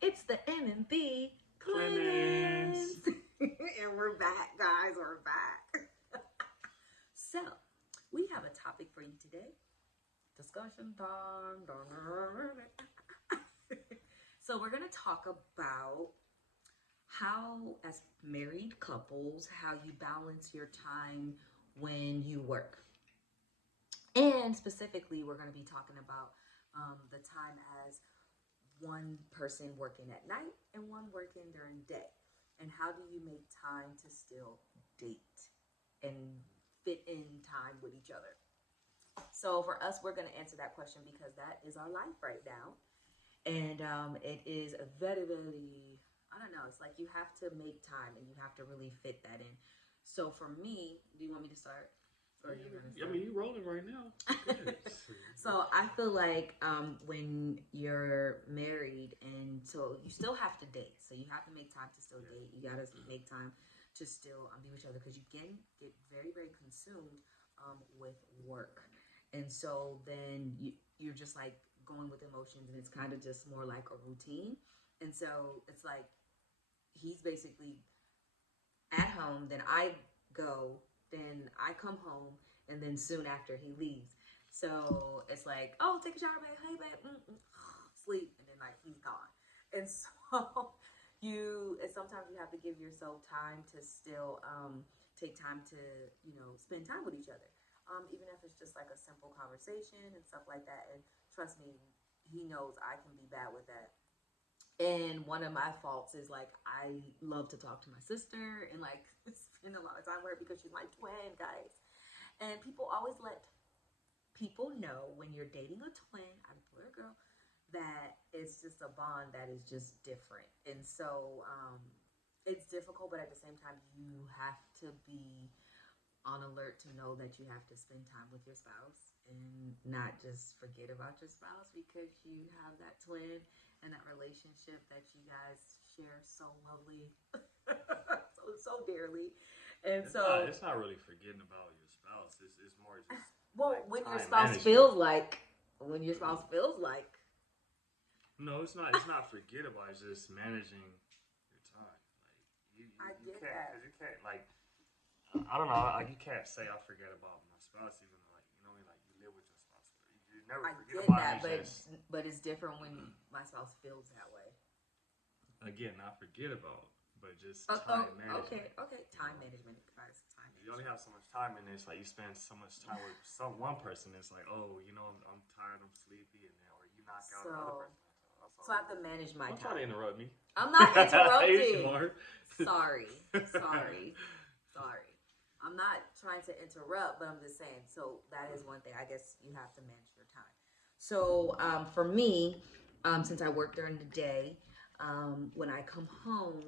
It's the M&B Clemens. Clemens. And we're back, guys. We're back. So, we have a topic for you today. Discussion time. So, we're going to talk about how, as married couples, how you balance your time when you work. And specifically, we're going to be talking about the time as one person working at night and one working during the day. And how do you make time to still date and fit in time with each other? So for us, we're going to answer that question because that is our life right now. And it is a very, very, I don't know, it's like you have to make time and you have to really fit that in. So for me, do you want me to start? Or you're gonna I start? mean, you rolling right now. Good. So I feel like when you're married, and so you still have to date. So you have to make time to still date. You gotta make time to still be with each other because you can get very, very consumed with work, and so then you're just like going with emotions, and it's kind of just more like a routine. And so it's like he's basically at home, then I go, then I come home, and then soon after he leaves. So it's like, oh, take a shower, babe. Hey, babe. Sleep, and then like he's gone. And so and sometimes you have to give yourself time to still take time to spend time with each other. Even if it's just like a simple conversation and stuff like that. And trust me, he knows I can be bad with that. And one of my faults is like I love to talk to my sister and like spend a lot of time with her because she's my twin, guys. And people always let people know when you're dating a twin, I'm a boy or girl, that it's just a bond that is just different. And so it's difficult, but at the same time, you have to be on alert to know that you have to spend time with your spouse and not just forget about your spouse because you have that twin and that relationship that you guys share so lovely, so dearly. And It's not. so, It's not really forgetting about your spouse. It's more just well, like when your time spouse management. feels like, when your spouse feels like, No, it's not. It's not forget about. It's just managing your time. Like I you get can't that. because you can't like I don't know. Like you can't say I forget about my spouse even though like you know what I mean like you live with your spouse. You never I forget get about him. that, It's just but it's different when my spouse feels that way. again not forget about, but just Oh, oh, time management. okay. You Time know. management, guys. Time You only management. have so much time in this. Like you spend so much time with some one person. It's like, oh, I'm tired, I'm sleepy, and then or you knock out the other So, person. So that's all so I it have to is. manage my Don't try to time. interrupt me. I'm not You interrupting. smart. Sorry, sorry, sorry. I'm not trying to interrupt, but I'm just saying. So that is one thing. I guess you have to manage your time. So for me, since I work during the day, when I come home,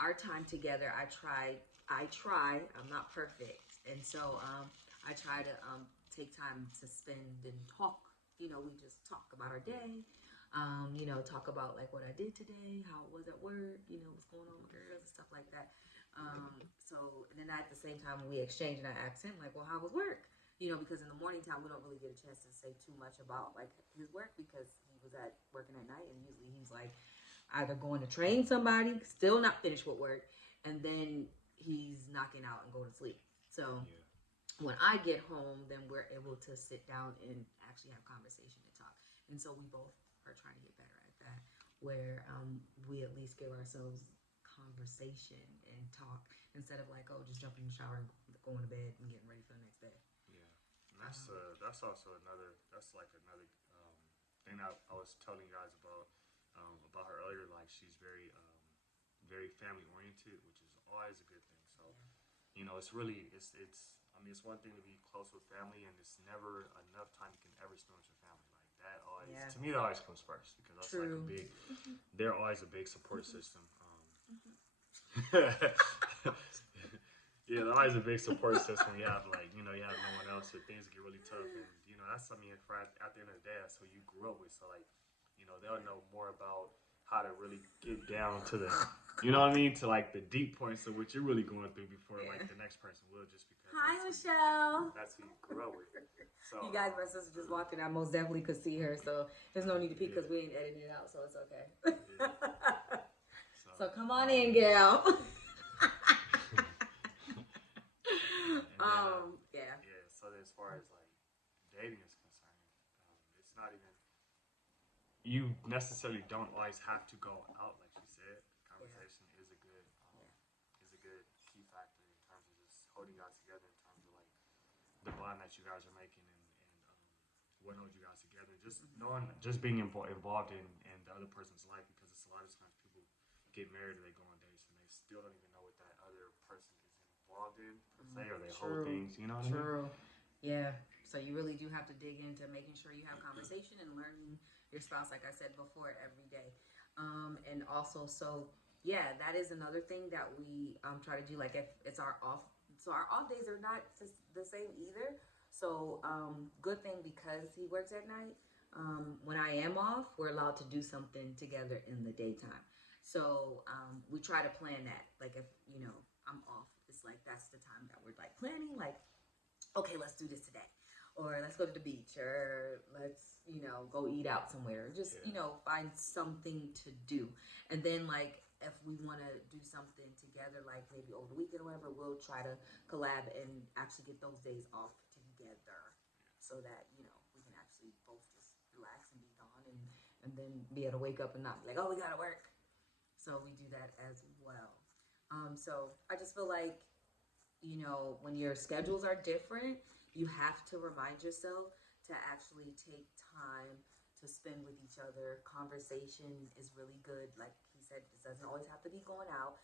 our time together, I try. I'm not perfect, and so I try to take time to spend and talk. We just talk about our day. Talk about like what I did today, how it was at work, what's going on with girls and stuff like that. So and then at the same time we exchange and I ask him like, well, how was work? Because in the morning time we don't really get a chance to say too much about like his work because he was at working at night and usually he's like either going to train somebody, still not finished with work, and then he's knocking out and going to sleep. So Yeah. when I get home, then we're able to sit down and actually have conversation and talk. And so we both are trying to get better at that, where we at least give ourselves conversation and talk instead of like, oh, just jumping in the shower and going to bed and getting ready for the next day. Yeah. And Um, that's also another that's like another thing that I was telling you guys about her earlier. Like she's very family oriented, which is always a good thing. So yeah. it's really it's I mean it's one thing to be close with family, and it's never enough time you can ever spend with your family. Like that always Yeah. to me that always comes first because that's like a True. big they're always a big support system. Yeah, they're always a big support system. You have like you have no one else, or things get really tough, and that's I mean for at the end of the day that's who you grew up with. So like they'll know more about how to really get down to the you know what I mean to like the deep points of what you're really going through before Yeah. like the next person will, just because Hi, Michelle. that's who you grew up with. So You guys, my sister just walked in. I most definitely could see her, so there's no need to peek yeah, because we ain't editing it out, so it's okay. So come on in, Gail. and then, Yeah. yeah. So as far as like dating is concerned, it's not even you necessarily don't always have to go out, like you said. Yeah. Conversation Yeah. is a good key factor in terms of just holding y'all together in terms of like the bond that you guys are making and what holds you guys together. Just knowing, just being involved in the other person's life because it's a lot of times people get married or they go on dates and they still don't even know what that other person is involved in per se or they hold True. things. You know what I mean? True. Yeah. So you really do have to dig into making sure you have conversation and learning your spouse, like I said before, every day. And also, so yeah, that is another thing that we try to do. Like if it's our off, so our off days are not the same either. So good thing because he works at night. When I am off, we're allowed to do something together in the daytime. So we try to plan that. Like if I'm off, it's like that's the time that we're like planning. Like okay, let's do this today. Or let's go to the beach, or let's, go eat out somewhere. Just, find something to do. And then, like, if we want to do something together, like maybe over the weekend or whatever, we'll try to collab and actually get those days off together so that, we can actually both just relax and be gone and then be able to wake up and not be like, oh, we got to work. So we do that as well. So I just feel like when your schedules are different, you have to remind yourself to actually take time to spend with each other. Conversation is really good. Like he said, it doesn't always have to be going out.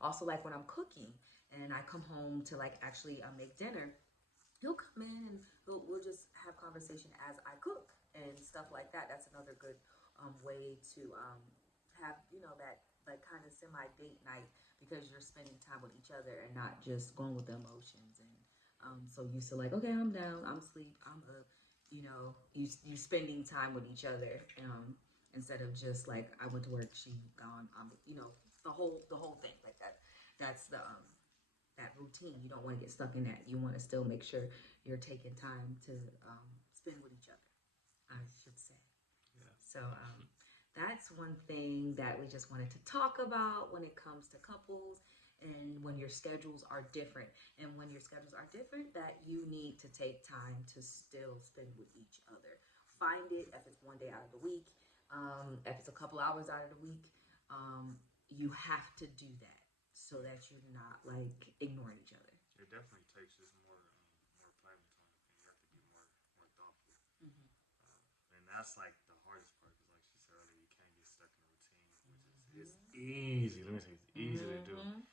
Also, like when I'm cooking and I come home to like actually make dinner, he'll come in and we'll just have conversation as I cook and stuff like that. That's another good way to have that kind of semi date night because you're spending time with each other and not just going with the emotions and so used to like okay I'm down I'm asleep I'm up you spending time with each other instead of just like I went to work she gone the whole thing like that's the that routine. You don't want to get stuck in that. You want to still make sure you're taking time to spend with each other, I should say. Yeah. So that's one thing that we just wanted to talk about when it comes to couples and when your schedules are different. And when your schedules are different, that you need to take time to still spend with each other. Find it if it's one day out of the week, if it's a couple hours out of the week. You have to do that so that you're not like ignoring each other. It definitely takes just more planning time, and you have to be more thoughtful. Mm-hmm. And that's like the hardest part because, like she said earlier, you can't get stuck in a routine, which is it's easy. Let me say it's easy to do, Mm-hmm.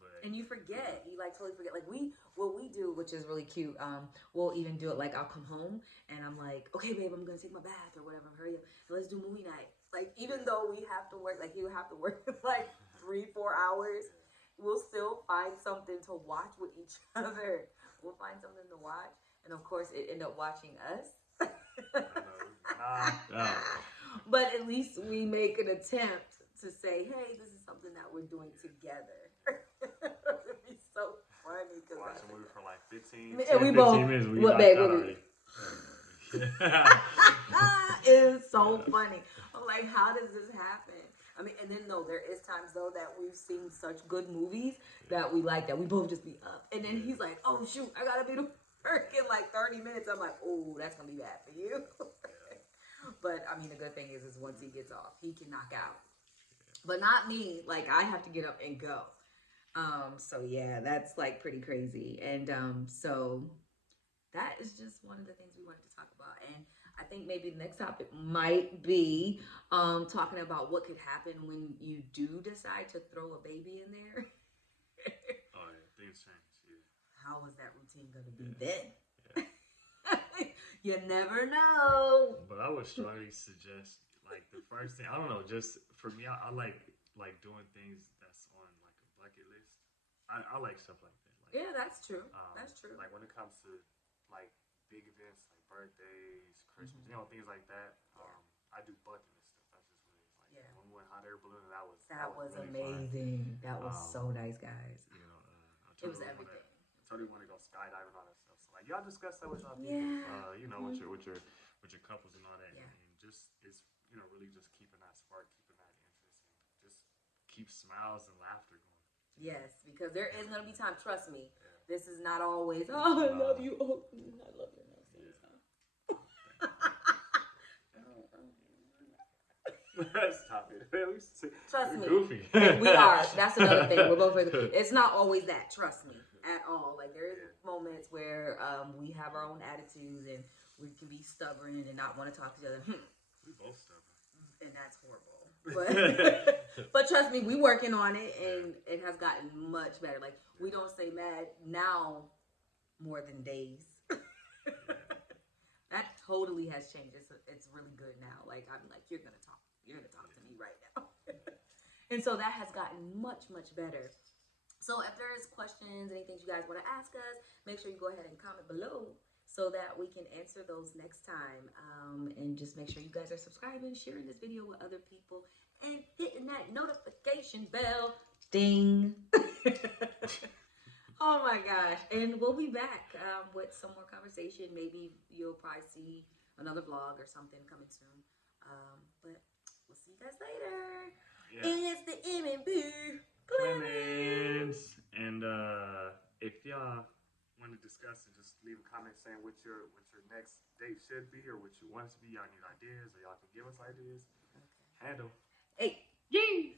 but And you forget, you like totally forget. Like what we do, which is really cute. We'll even do it like I'll come home and I'm like, okay, babe, I'm gonna take my bath or whatever. Hurry up, let's do movie night. Like even though we have to work, like you have to work like 3-4 hours, yeah, we'll still find something to watch with each other. We'll find something to watch, and of course, it end up watching us. I know knocked out. But at least we make an attempt to say, "Hey, this is something that we're doing Yeah, together." yeah. It'd be so funny because Watch a movie for like 15, and 10, we 15 both, minutes. We what, knocked babe? out What we, already. Yeah. it is so Yeah. funny. I'm like, how does this happen? I mean, and then no, there is times though that we've seen such good movies that we like that we both just be up, and then Yeah. he's like, "Oh shoot, I gotta be to work in like 30 minutes." I'm like, "Oh, that's gonna be bad for you." But I mean, the good thing is once he gets off, he can knock out. But not me. Like I have to get up and go. So yeah, that's like pretty crazy. And so that is just one of the things we wanted to talk about. And I think maybe the next topic might be talking about what could happen when you do decide to throw a baby in there. Oh yeah, things change. Yeah. How is that routine going to be Yeah. then? Yeah. You never know. But I would strongly suggest like the first thing. I don't know. Just for me, I like doing things that's on like a bucket list. I like stuff like that. Like Yeah, that's true. That's true. like when it comes to like big events like birthdays, Christmas, things like that. Yeah. I do bucket list stuff. That's just what it is. Like Yeah. when we went hot air balloon, that That was was really fun. amazing. That was so Um, nice, guys. I It told was her everything. want to go skydiving and all that stuff. So like y'all discuss that with y'all people. Yeah. With your couples and all that, Yeah. and just it's really just keeping that spark, keeping that keep smiles and laughter going. Yes, because there is gonna be time. Trust me, Yeah. this is not always. Oh, I love you. Oh, I love your nose. Stop it. Trust me. Goofy. We are. That's another thing. We're both. It's not always that. Trust me, at all. Like there is moments where we have our own attitudes and we can be stubborn and not want to talk to each other. We both stubborn, and that's horrible. But trust me, we working on it, and it has gotten much better. Like we don't stay mad now more than days. That totally has changed. It's really good now. Like I'm like, you're gonna talk to me right now. And so that has gotten much better. So if there's questions, anything you guys want to ask us, make sure you go ahead and comment below so that we can answer those next time. And just make sure you guys are subscribing, sharing this video with other people, and hitting that notification bell. Ding. Oh my gosh. And we'll be back with some more conversation. Maybe you'll probably see another vlog or something coming soon. But we'll see you guys later. Yeah. It's the M&B Clemens. And if y'all want to discuss it, just leave a comment saying what your next date should be or what you want it to be. Y'all need ideas or y'all can give us ideas. Okay. Handle. Hey. Yee!